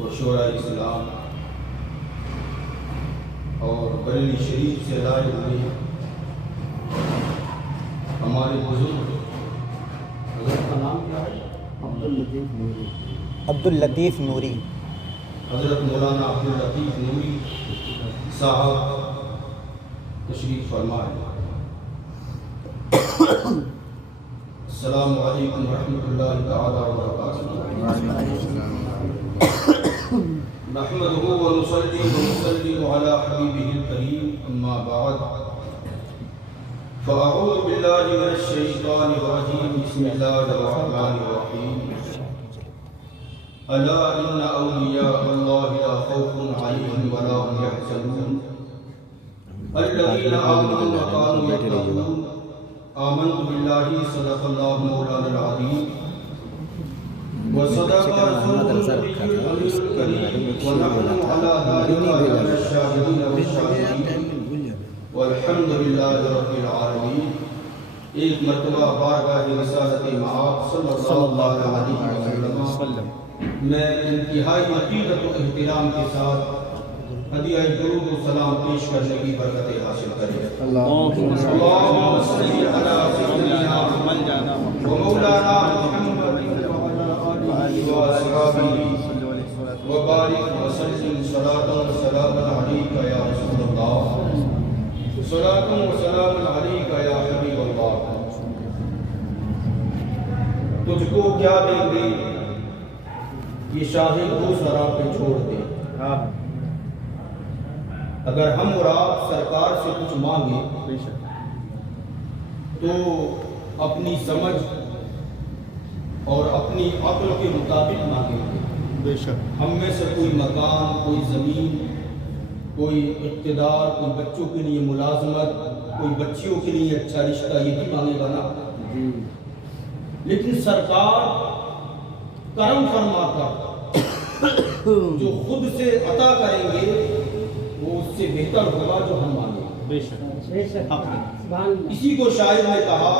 اور شورائے اسلام اور بریلی شریف سے لائے ہوئے ہمارے بزرگ، حضرت کا نام کیا ہے؟ عبداللطیف نوری، حضرت مولانا عبداللطیف نوری صاحب تشریف فرمائے۔ السلام علیکم ورحمۃ اللہ تعالی وبرکاتہ۔ نحمده ونصلي ونسلم على حبيبه الكريم، أما بعد فأعوذ بالله من الشيطان الرجيم، بسم الله الرحمن الرحيم۔ ألا إن أولياء الله لا خوف عليهم ولا هم يحزنون الذين آمنوا وكانوا يتقون آمنت بالله صدق الله مولانا العظيم وصدق رسوله النبي الكريم ونحن على ذلك من الشاهدين والشاكرين والحمد لله رب العالمين۔ ایک مرتبہ بارگاہ رسالت مآب صلی اللہ علیہ وسلم میں انتہائی عقیدت و احترام کے ساتھ ہدیہ درود و سلام پیش کرنے کی برکتیں حاصل کریں۔ اللہم صلی علی سیدنا و مولانا محمد وبارک وسلم صلاۃ و سلام علیک یا رسول اللہ، صلاۃ و سلام علیک یا حبیب اللہ۔ تجھ کو کیا دیں گے یہ شاہی دو سرا پہ چھوڑ دے۔ اگر ہم اور آپ سرکار سے کچھ مانگیں تو اپنی سمجھ اور اپنی عقل کے مطابق مانگیں گے۔ بے شک ہم میں سے کوئی مکان، کوئی زمین، کوئی اقتدار، کوئی بچوں کے لیے ملازمت، کوئی بچیوں کے لیے اچھا رشتہ، یہ بھی مانگے گا نا۔ لیکن سرکار کرم فرما کر جو خود سے عطا کریں گے وہ اس سے بہتر ہوگا جو ہم مانگیں۔ بے شک اسی کو شاعر نے کہا،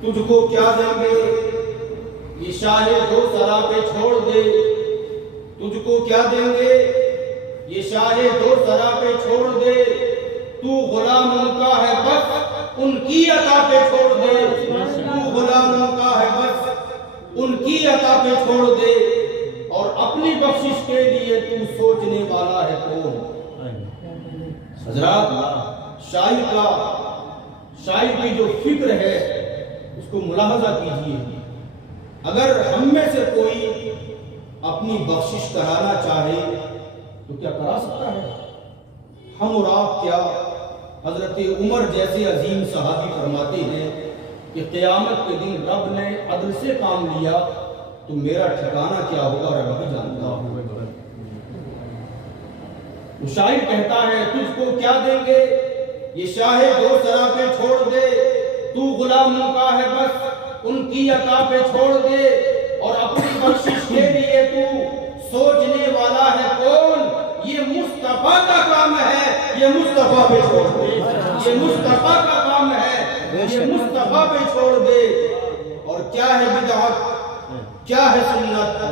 تجھ کو کیا دیں گے یہ شاہ دو سرا پہ چھوڑ دے، تجھ کو کیا دیں گے یہ شاہ دو سرا پہ چھوڑ دے، تو غلام ان کا ہے بس ان کی عطا پہ چھوڑ دے، تو غلام ان کا ہے بس ان کی عطا پہ چھوڑ دے، اور اپنی بخشش کے لیے تو سوچنے والا ہے کون۔ حضرات شاعر کی جو فکر ہے اس کو ملاحظہ کیجئے۔ اگر ہم میں سے کوئی اپنی بخشش کرانا چاہے تو کیا کرا سکتا ہے؟ ہم اور آپ کیا؟ حضرت عمر جیسے عظیم صحابی فرماتے ہیں کہ قیامت کے دن رب نے عدل سے کام لیا تو میرا ٹھکانہ کیا ہوگا رب ہی جانتا ہے۔ وہ شاعر کہتا ہے، تجھ کو کیا دیں گے یہ شاہ دو سرا پہ چھوڑ دے، تو غلاموں کا ہے بس ان کی عطا پہ چھوڑ دے، اور اپنی بخشش کے لیے تو سوچنے والا ہے کون۔ یہ مصطفیٰ کا کام ہے، یہ مصطفیٰ پہ چھوڑ دے، یہ مصطفیٰ کا کام ہے، یہ مصطفیٰ پہ چھوڑ دے۔ اور کیا ہے بدعت، کیا ہے سنت،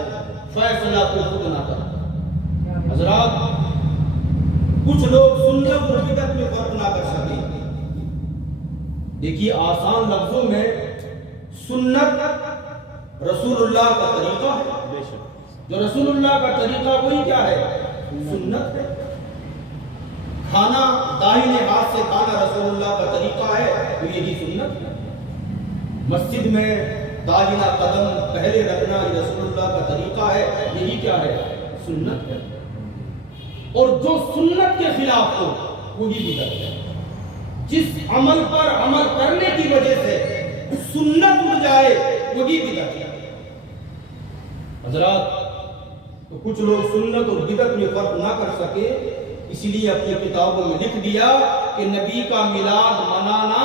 فیصلہ تو خود نہ کر۔ حضرات کچھ لوگ سنت اور بدعت میں فرق نہ کر سکے۔ دیکھیے آسان لفظوں میں سنت رسول اللہ کا طریقہ ہے، جو رسول اللہ کا طریقہ وہی کیا ہے؟ سنت ہے۔ کھانا داہنے ہاتھ سے کھانا رسول اللہ کا طریقہ ہے تو یہی سنت ہے۔ مسجد میں داہنا قدم پہلے رکھنا یہ رسول اللہ کا طریقہ ہے، یہی کیا ہے؟ سنت ہے۔ اور جو سنت کے خلاف ہو وہی بدعت ہے۔ جس عمل پر عمل کرنے کی وجہ سے سنت اڑ جائے وہی بدعت ہے۔ حضرات تو کچھ لوگ سنت اور بدعت میں فرق نہ کر سکے، اسی لیے اپنی کتابوں میں لکھ دیا کہ نبی کا میلاد منانا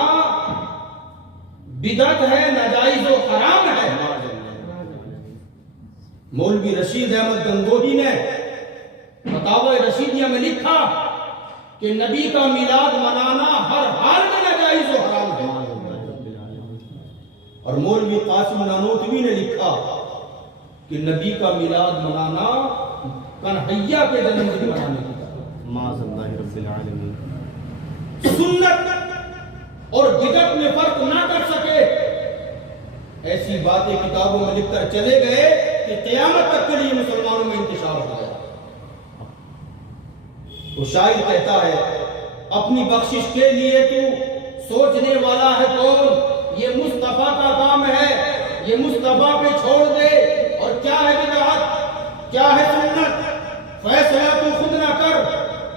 بدعت ہے، ناجائز و حرام ہے۔ مولوی رشید احمد گنگوہی نے فتاوی رشیدیہ میں لکھا کہ نبی کا میلاد منانا ہر حال میں ناجائز و حرام ہے۔ اور مولوی قاسم نانوتوی نے لکھا کہ نبی کا میلاد منانا کنہیا کے جنم دن منانے کی طرح معاذ اللہ رب العالمین. سنت اور بدعت میں فرق نہ کر سکے ایسی باتیں کتابوں میں لکھ کر چلے گئے کہ قیامت تک کے لیے مسلمانوں میں انتشار ہو گیا. تو شاعر کہتا ہے اپنی بخشش کے لیے تو سوچنے والا ہے کون، یہ مصطفیٰ کا کام ہے، یہ مصطفیٰ پہ چھوڑ دے. اور کیا ہے بدعت، کیا ہے سنت، فیصلہ تو خود نہ کر.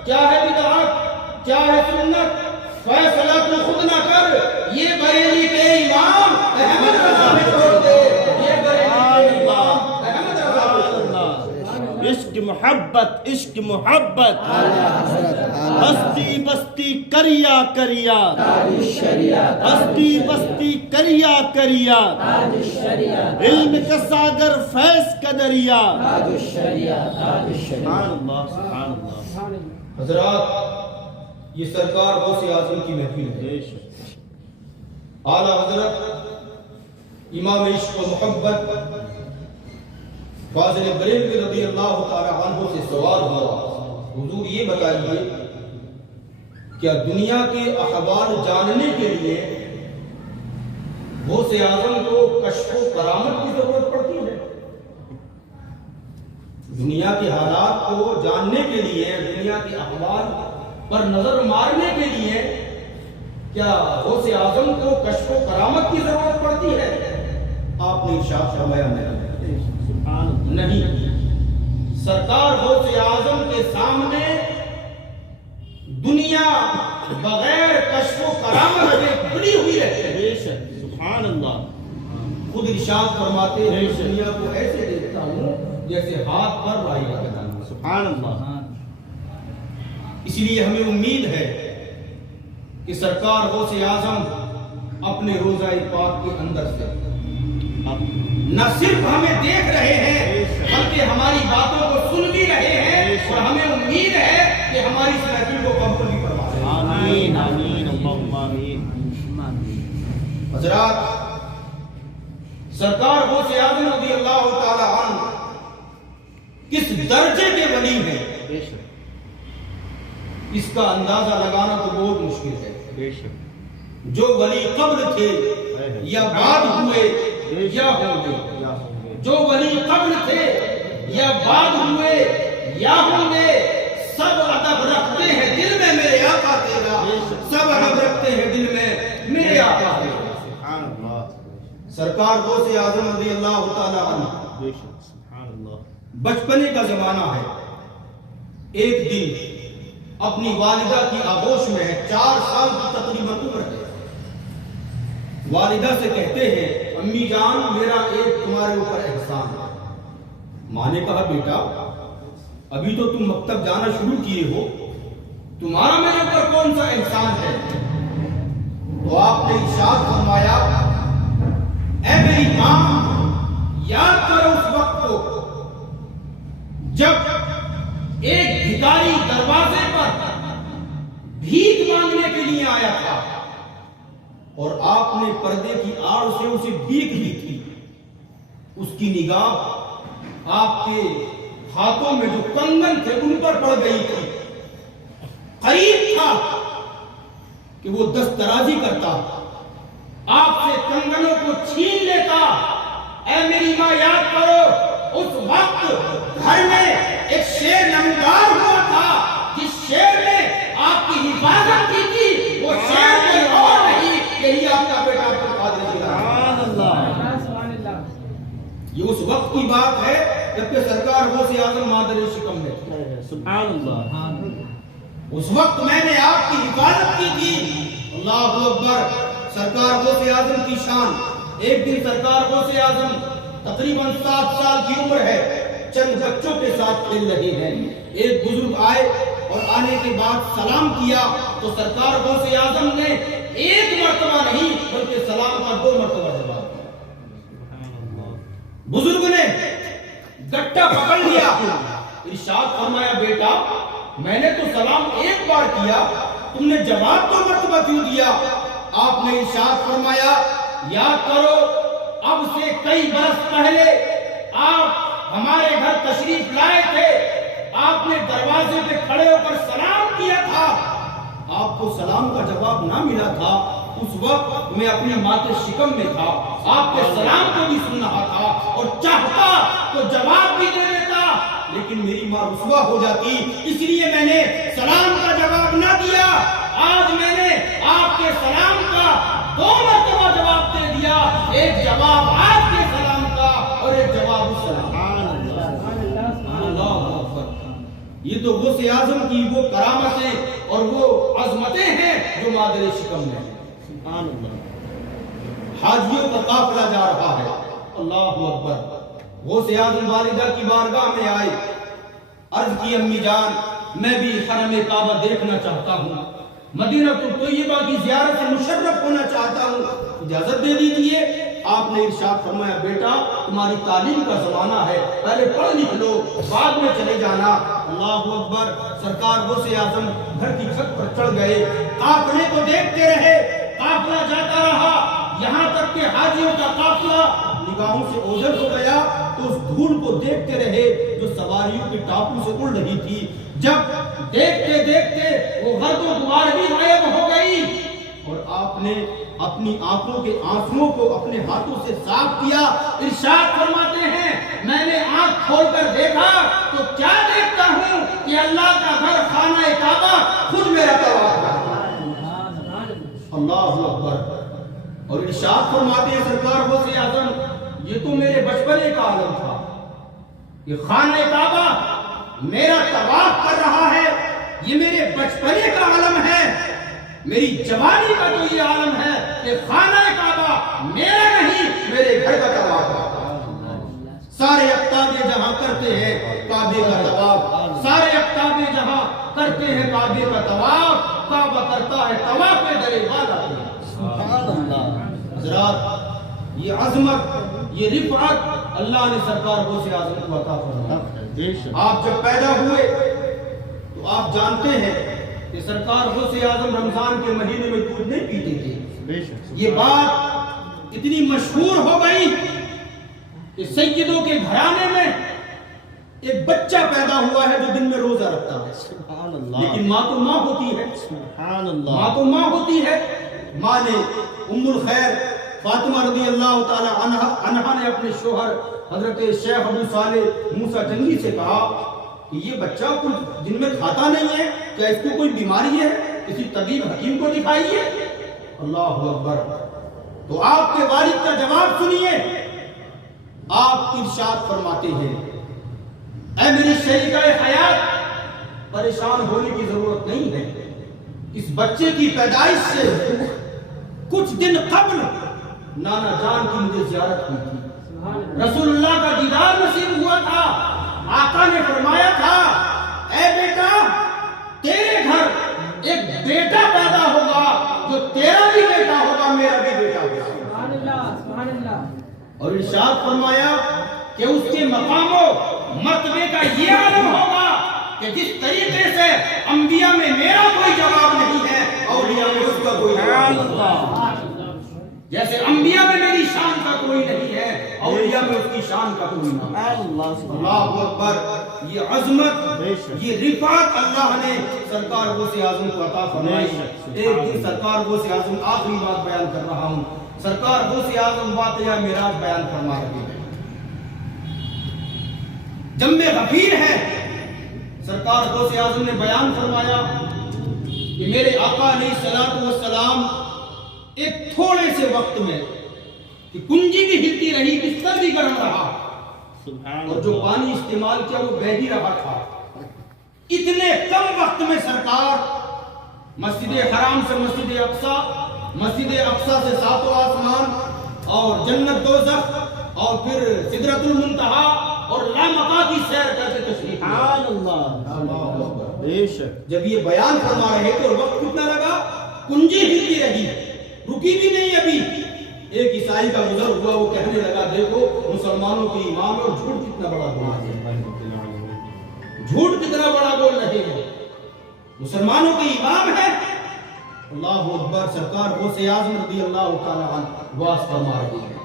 کیا ہے بدعت، کیا ہے سنت، فیصلہ تو خود نہ کر. یہ بریلی کے امام احمد رضا پہ چھوڑ دے. یہ بریلی کے امام احمد رضا پہ چھوڑ دے. عشق محبت، عشق محبت، بستی بستی کریا کریا، بستی بستی کریا کریا، علم کا ساگر فیض کا دریا. سبحان اللہ سبحان اللہ. حضرات یہ سرکار غوث اعظم کی محفل ہے. اعلیٰ حضرت امام عشق و محبت فاضل بریلوی رضی اللہ تعالی عنہ سے سوال ہوا، حضور یہ بتائیے کیا دنیا کے احوال جاننے کے لیے غوث اعظم کو کشف و کرامت کی ضرورت پڑتی ہے؟ دنیا کے حالات کو جاننے کے لیے، دنیا کے احوال پر نظر مارنے کے لیے کیا غوث اعظم کو کشف و کرامت کی ضرورت پڑتی ہے؟ آپ نے ارشاد فرمایا نہیں. سرکار غوث اعظم کے سامنے دنیا بغیر کشف و کرامت کے کھلی ہوئی رہتی ہے. سبحان اللہ. خود ارشاد فرماتے ہیں دنیا کو ایسے دیکھتا ہوں جیسے ہاتھ پر رائی لگتا ہوں. سبحان اللہ. اس لیے ہمیں امید ہے کہ سرکار غوث اعظم اپنے روضہ پاک کے اندر سے نہ صرف ہمیں دیکھ رہے ہیں بلکہ ہماری باتوں کو سن بھی رہے ہیں، اور ہمیں امید ہے کہ ہماری اس محفل کو قبول بھی فرما رہے ہیں. آمین آمین اللہم آمین. حضرات سرکار غوث اعظم رضی اللہ تعالی عنہ کس درجے کے ولی ہیں اس کا اندازہ لگانا تو بہت مشکل ہے. جو ولی قبل تھے یا بعد ہوئے یا ہوں گے، جو ولی قبل تھے یا بعد ہوئے یا ہوں گے، سب ادب رکھتے ہیں دل میں میرے آقا تیرا، سب ادب رکھتے ہیں دل میں میرے آقا تیرا. سرکار غوث اعظم رضی اللہ تعالی عنہ بچپنے کا زمانہ ہے. ایک دن اپنی والدہ کی آغوش میں ہے، 4 سال کی تقریباً عمر ہے. والدہ سے کہتے ہیں امی جان میرا ایک تمہارے اوپر احسان ہے. ماں نے کہا بیٹا ابھی تو تم مکتب جانا شروع کیے ہو، تمہارا میرے اوپر کون سا احسان ہے؟ تو آپ نے ارشاد فرمایا اے میری ماں یاد کرو اس وقت کو جب ایک بھکاری دروازے پر بھیک مانگنے کے لیے آیا تھا اور آپ نے پردے کی آڑ سے اسے بھیک دی تھی. اس کی نگاہ آپ کے ہاتھوں میں جو کنگن تھے ان پر پڑ گئی تھی. قریب تھا کہ وہ دسترازی کرتا، آپ سے کنگنوں کو چھین لیتا. اے میری ماں یاد کرو اس وقت گھر میں ایک شیر نمودار ہوا تھا جس شیر نے آپ کی حفاظت کی تھی. وہ شیر کوئی اور نہیں، یہی آپ کا بیٹا عبد القادر جیلانی. یہ اس وقت کی بات ہے جبکہ سرکار غوث اعظم مادر شکم میں تھے. سبحان اللہ. اس وقت میں نے آپ کی حفاظت کی تھی. اللہ اکبر. سرکار غوث اعظم کی شان. ایک دن سرکار غوث اعظم تقریباً 7 سال کی عمر ہے، چند بچوں کے ساتھ کھیل رہے ہیں. ایک بزرگ آئے اور آنے کے بعد سلام کیا تو سرکار غوث اعظم نے ایک مرتبہ نہیں بلکہ سلام کا 2 مرتبہ جواب دیا. بزرگ نے گٹا پکڑ لیا، ارشاد فرمایا بیٹا میں نے تو سلام ایک بار کیا، تم نے جواب 2 مرتبہ کیوں دیا؟ آپ نے ارشاد فرمایا یاد کرو اب سے کئی برس پہلے آپ ہمارے گھر تشریف لائے تھے، آپ نے دروازے پہ کھڑے ہو کر سلام کیا تھا، آپ کو سلام کا جواب نہ ملا تھا، اس وقت میں اپنی ماتِ شکم میں تھا، آپ کے سلام کو بھی سن رہا تھا اور چاہتا تو جواب بھی دے دیتا، لیکن میری ماں رسوا ہو جاتی، اس لیے میں نے سلام کا جواب نہ دیا۔ آج میں نے آپ کے سلام کا 2 مرتبہ جواب دے دیا، ایک جواب آپ کے سلام کا اور ایک جواب اس سلام۔ اللہ اکبر۔ یہ تو غوث اعظم کی وہ کرامتیں اور وہ عظمتیں ہیں جو مادر شکم میں ہیں۔ سبحان اللہ۔ حاجیوں کا قافلہ جا رہا ہے، اللہ اکبر۔ غوث اعظم والدہ کی بارگاہ میں آئے، عرض کی امی جان میں بھی حرم کعبہ دیکھنا چاہتا ہوں، مدینہ طیبہ کی زیارت سے مشرف ہونا چاہتا ہوں، اجازت دے دیجئے۔ آپ نے ارشاد فرمایا بیٹا تمہاری تعلیم کا زمانہ ہے، پہلے پڑھ لکھ لو بعد میں چلے جانا۔ اللہ اکبر۔ سرکار غوث اعظم گھر کی چھت پر چڑھ گئے، قافلے کو دیکھتے رہے، قافلہ جاتا رہا، یہاں تک کہ حاجیوں کا قافلہ نگاہوں سے اوجھل ہو گیا تو اس دھول کو دیکھتے رہے جو سواریوں کے ٹاپو سے اڑ رہی تھی۔ جب دیکھتے دیکھتے وہ گرد و غبار بھی غائب ہو گئی اور آپ نے اپنی آنکھوں کے آنسوؤں کو اپنے ہاتھوں سے صاف کیا۔ ارشاد فرماتے ہیں میں نے آنکھ کھول کر دیکھا تو کیا دیکھتا ہوں کہ اللہ کا گھر خانہ کعبہ خود میرا طواف کرتا ہے۔ اللہ اکبر۔ اور ارشاد فرماتے ہیں سرکار غوث اعظم یہ تو میرے بچپنے کا عالم تھا، یہ خانہ کعبہ میرا طواف کر رہا ہے، یہ میرے بچپنے کا عالم ہے، میری جوانی کا تو یہ عالم ہے کہ خانہ کعبہ میرا نہیں میرے گھر کا طواف کرتا ہے۔ سارے اقطاب جہاں کرتے ہیں کعبے کا طواف، سارے اقطاب جہاں کرتے ہیں کعبے کا طواف، کعبہ کرتا ہے طواف در بالا۔ سبحان اللہ۔ حضرات یہ عظمت یہ رفعت اللہ نے سرکار غوث اعظم کو عطا فرمائی۔ آپ جب پیدا ہوئے تو آپ جانتے ہیں کہ سرکار غوث اعظم رمضان کے مہینے میں دودھ نہیں پیتے تھے۔ یہ بات اتنی مشہور ہو گئی کہ سیدوں کے گھرانے میں ایک بچہ پیدا ہوا ہے جو دن میں روزہ رکھتا ہے، سبحان اللہ۔ لیکن ماں تو ماں ہوتی ہے، سبحان اللہ۔ ماں تو ماں ہوتی ہے۔ ماں نے ام الخیر فاطمہ رضی اللہ تعالی عنہا نے اپنے شوہر حضرت شیخ ابو صالح موسیٰ جنگی سے کہا کہ یہ بچہ کچھ دن میں کھاتا نہیں ہے، کیا اس کو کوئی بیماری ہے، کسی طبیب حکیم کو دکھائیے۔ اللہ اکبر۔ تو آپ کے والد کا جواب سنیے، آپ ارشاد فرماتے ہیں اے میری شریکہ حیات پریشان ہونے کی ضرورت نہیں ہے، اس بچے کی پیدائش سے کچھ دن قبل نانا جان کی مجھے زیارت ہوئی تھی، رسول اللہ کا دیدار نصیب ہوا تھا، آقا نے فرمایا تھا اے بیٹا تیرے گھر ایک بیٹا پیدا ہوگا جو تیرا بھی بیٹا ہوگا میرا بھی بیٹا ہوگا۔ اور ارشاد فرمایا کہ اس کے مقام و مرتبے کا یہ عالم ہوگا کہ جس طریقے سے انبیاء میں میرا کوئی جواب نہیں ہے اولیاء میں اس کا کوئی جواب نہیں ہے، جیسے انبیاء میں میری شان کا کوئی نہیں ہے اولیاء میں اس کی شان کا کوئی نہیں ہے۔ اللہ اکبر۔ یہ عظمت یہ رفعت اللہ نے سرکار غوث اعظم کو عطا فرمائی۔ ایک دن سرکار غوث اعظم آخری بات بیان کر رہا ہوں، سرکار غوث اعظم واقعہ معراج بیان فرما رہے ہیں، جم غفیر ہے، سرکار غوث اعظم نے بیان فرمایا کہ میرے آقا علیہ الصلوۃ والسلام ایک تھوڑے سے وقت میں کہ کنجی بھی ہلتی رہی، بستر بھی گرم رہا اور جو پانی استعمال کیا وہ بہہ ہی رہا تھا، اتنے کم وقت میں سرکار مسجد حرام سے مسجد اقصیٰ سے ساتوں آسمان اور جنت دوزخ اور پھر سدرۃ المنتہا اور لامکاں کی سیر کر کے تشریف۔ سبحان اللہ۔ بے شک۔ جب یہ بیان فرما رہے تھے اور وقت کتنا لگا، کنجی ہلتی رہی، رکی بھی نہیں۔ ابھی ایک عیسائی کا گزر ہوا، وہ کہنے لگا دیکھو مسلمانوں کی امام ہے اور جھوٹ کتنا بڑا بول رہے ہیں، جھوٹ کتنا بڑا بول رہے ہیں، مسلمانوں کی امام ہے۔ اللہ اکبر۔ سرکار غوث اعظم رضی اللہ تعالی عنہ واس فرما رہے ہیں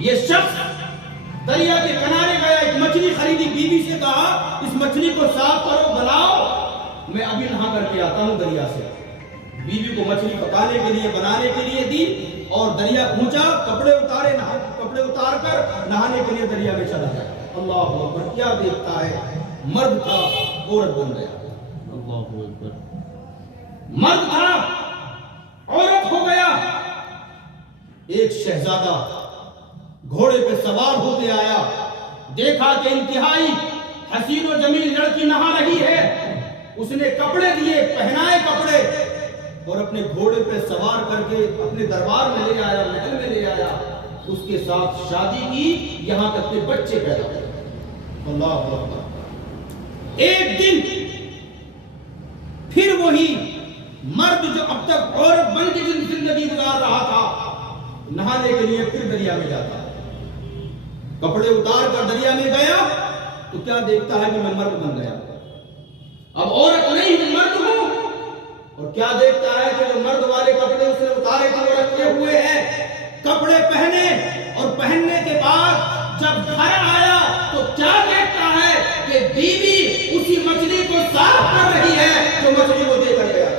یہ شخص دریا کے کنارے گیا، ایک مچھلی خریدی، بیوی سے کہا اس مچھلی کو صاف کرو، بناؤ، میں ابھی نہا کر کے آتا ہوں دریا سے۔ بیوی کو مچھلی پکانے کے لیے، بنانے کے لیے دی اور دریا پہنچا، کپڑے اتارے، کپڑے اتار کر نہانے کے لیے دریا میں چلا گیا۔ اللہ اکبر، کیا دیکھتا ہے؟ مرد تھا، عورت بن گیا۔ اللہ اکبر، مرد تھا، عورت ہو گیا۔ ایک شہزادہ گھوڑے پہ سوار ہوتے آیا، دیکھا کہ انتہائی حسین و جمیل لڑکی نہا رہی ہے، اس نے کپڑے دیے، پہنائے کپڑے اور اپنے گھوڑے پہ سوار کر کے اپنے دربار میں لے آیا، محل میں لے آیا، اس کے ساتھ شادی کی، یہاں تک کہ بچے پیدا ہوئے۔ اللہ اکبر۔ ایک دن پھر وہی مرد جو اب تک عورت بن کے زندگی گزار رہا تھا، نہانے کے لیے پھر دریا میں جاتا، کپڑے اتار کر دریا میں گیا تو کیا دیکھتا ہے کہ میں مرد بن گیا، اب عورت نہیں مرد ہوں، اور کیا دیکھتا ہے کہ جو مرد والے کپڑے اس نے اتارے تھے وہ رکھے ہوئے ہیں، کپڑے پہنے، اور پہننے کے بعد جب گھر آیا تو کیا دیکھتا ہے کہ بیوی اسی مچھلی کو صاف کر رہی ہے جو مچھلی کو دے کر گیا۔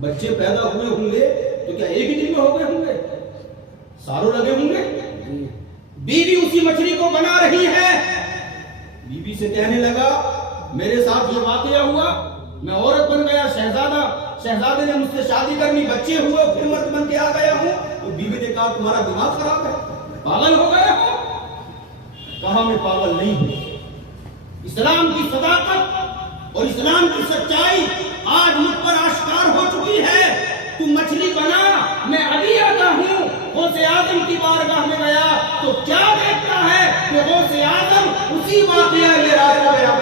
بچے پیدا ہوئے ہوں گے تو کیا ایک ہی دن میں ہو گئے ہوں گے؟ سالوں لگے ہوں گے؟ بیوی اسی مچھلی کو بنا رہی ہے۔ بیوی سے کہنے لگا میرے ساتھ یہ واقعہ ہوا، میں عورت بن گیا، شہزادے نے مجھ سے شادی کرنی، بچے ہوئے، پھر مرد بن کے آ گیا ہوں۔ تو بیوی نے کہا تمہارا دماغ خراب ہے، پاگل ہو گیا ہو؟ کہا میں پاگل نہیں ہوں، اسلام کی صداقت اور اسلام کی سچائی آج مجھ پر آشکار ہو چکی ہے، تو مچھلی بنا، میں ابھی آتا ہوں۔ غوث اعظم کی بارگاہ میں گیا تو کیا دیکھتا ہے کہ غوث اعظم اسی واقعہ میں راستہ بیان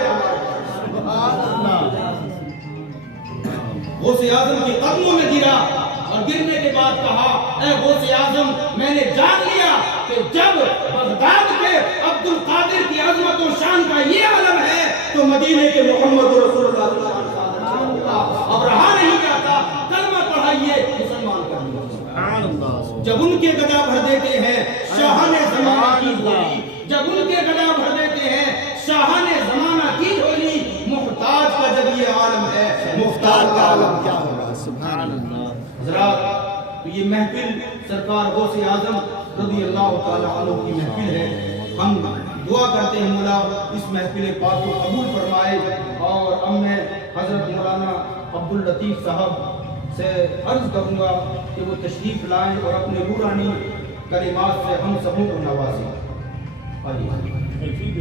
غوث اعظم کے قدموں میں گرا اور گرنے کے بعد کہا اے غوث اعظم، میں نے جان لیا کہ جب بغداد کے عبد القادر کی عظمت و شان کا یہ عالم ہے تو مدینے کے محمد رسول اللہ صلی اللہ علیہ وسلم اب رہا نہیں جاتا، کلمہ پڑھائیے، مسلمان کریے۔ جب ان کے گدا بھر دیتے ہیں شاہان زمانہ کی جھولی، جب ان کے گدا بھر دیتے ہیں شاہان زمانہ کی جھولی، محتاج کا جب یہ عالم ہے، مختار کا عالم کیا ہوگا؟ سبحان اللہ۔ حضرات، تو یہ محفل سرکار غوث اعظم رضی اللہ تعالی عنہ کی محفل ہے۔ ہم دعا کرتے ہیں مولا اس محفل پاک کو قبول فرمائے، اور اب میں حضرت مولانا عبداللطیف صاحب سے عرض کروں گا کہ وہ تشریف لائیں اور اپنے نورانی کلمات سے ہم سبوں کو نوازیں۔ آئیے۔